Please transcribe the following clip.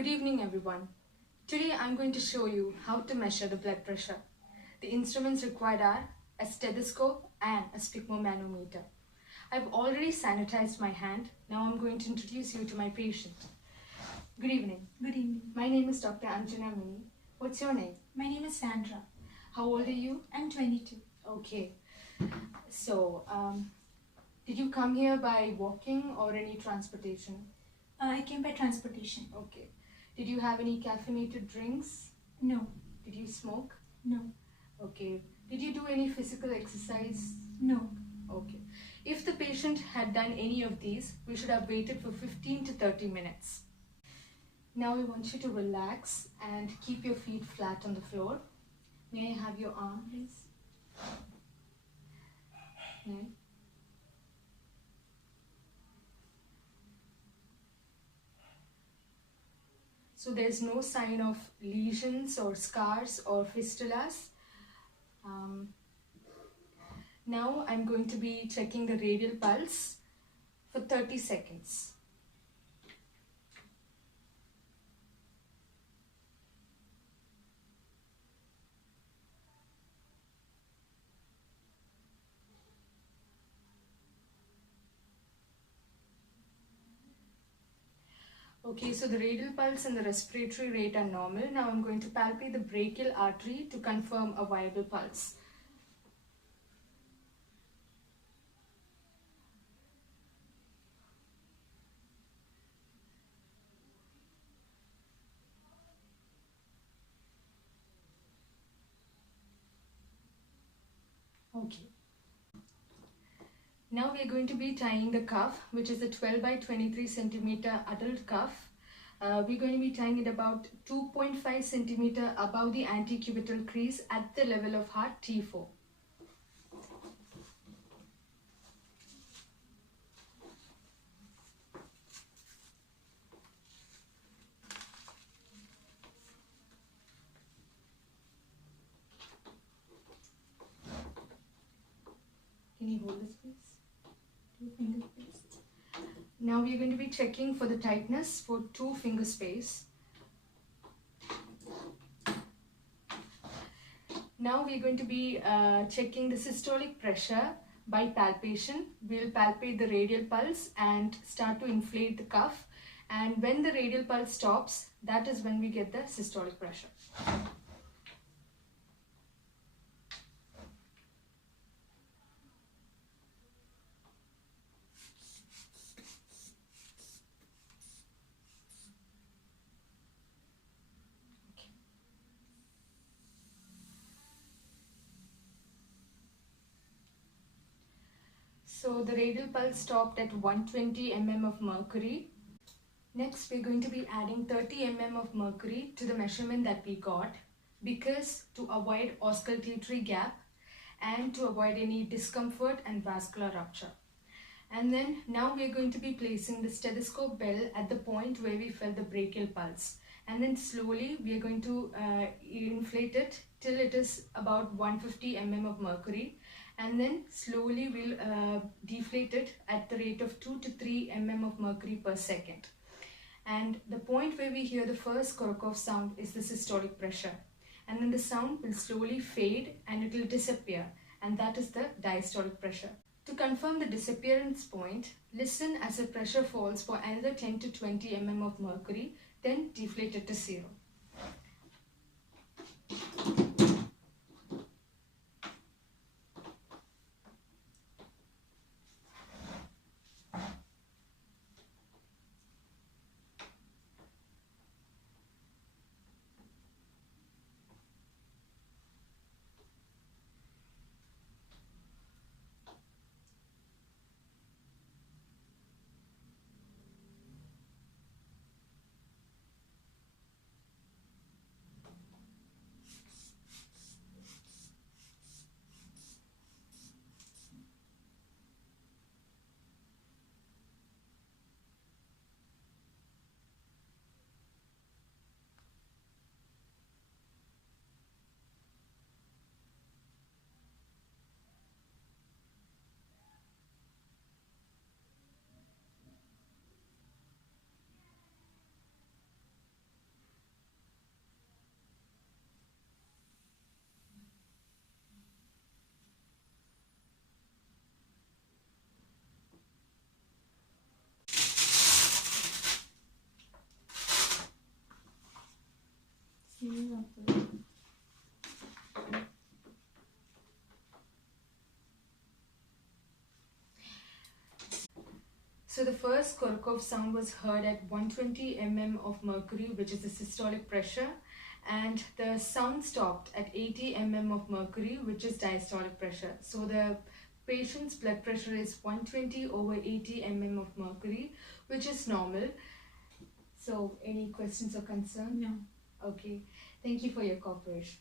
Good evening everyone. Today I'm going to show you how to measure the blood pressure. The instruments required are a stethoscope and a sphygmomanometer. I've already sanitized my hand. Now I'm going to introduce you to my patient. Good evening. Good evening. My name is Dr. Anjana. What's your name? My name is Sandra. How old are you? I'm 22. Okay. So, did you come here by walking or any transportation? I came by transportation. Okay. Did you have any caffeinated drinks? No. Did you smoke? No. Okay. Did you do any physical exercise? No. Okay. If the patient had done any of these, we should have waited for 15 to 30 minutes. Now we want you to relax and keep your feet flat on the floor. May I have your arm, please? Okay. So there's no sign of lesions or scars or fistulas. Now I'm going to be checking the radial pulse for 30 seconds. Okay, so the radial pulse and the respiratory rate are normal. Now I'm going to palpate the brachial artery to confirm a viable pulse. Okay. Now we are going to be tying the cuff, which is a 12 by 23 centimeter adult cuff. We're going to be tying it about 2.5 centimeter above the antecubital crease at the level of heart T4. Can you hold this please? 2 fingers please. Now we are going to be checking for the tightness for 2 finger space. Now we are going to be checking the systolic pressure by palpation. We'll palpate the radial pulse and start to inflate the cuff. And when the radial pulse stops, that is when we get the systolic pressure. So the radial pulse stopped at 120 mm of mercury. Next, we're going to be adding 30 mm of mercury to the measurement that we got, because to avoid auscultatory gap and to avoid any discomfort and vascular rupture. And then now we're going to be placing the stethoscope bell at the point where we felt the brachial pulse. And then slowly we are going to inflate it till it is about 150 mm of mercury. And then slowly we'll deflate it at the rate of 2 to 3 mm of mercury per second. And the point where we hear the first Korokov sound is the systolic pressure. And then the sound will slowly fade and it will disappear. And that is the diastolic pressure. To confirm the disappearance point, listen as the pressure falls for another 10 to 20 mm of mercury, then deflate it to 0. So the first Korokov sound was heard at 120 mm of mercury, which is the systolic pressure, and the sound stopped at 80 mm of mercury, which is diastolic pressure. So the patient's blood pressure is 120 over 80 mm of mercury, which is normal. So any questions or concerns? No. Okay. Thank you for your cooperation.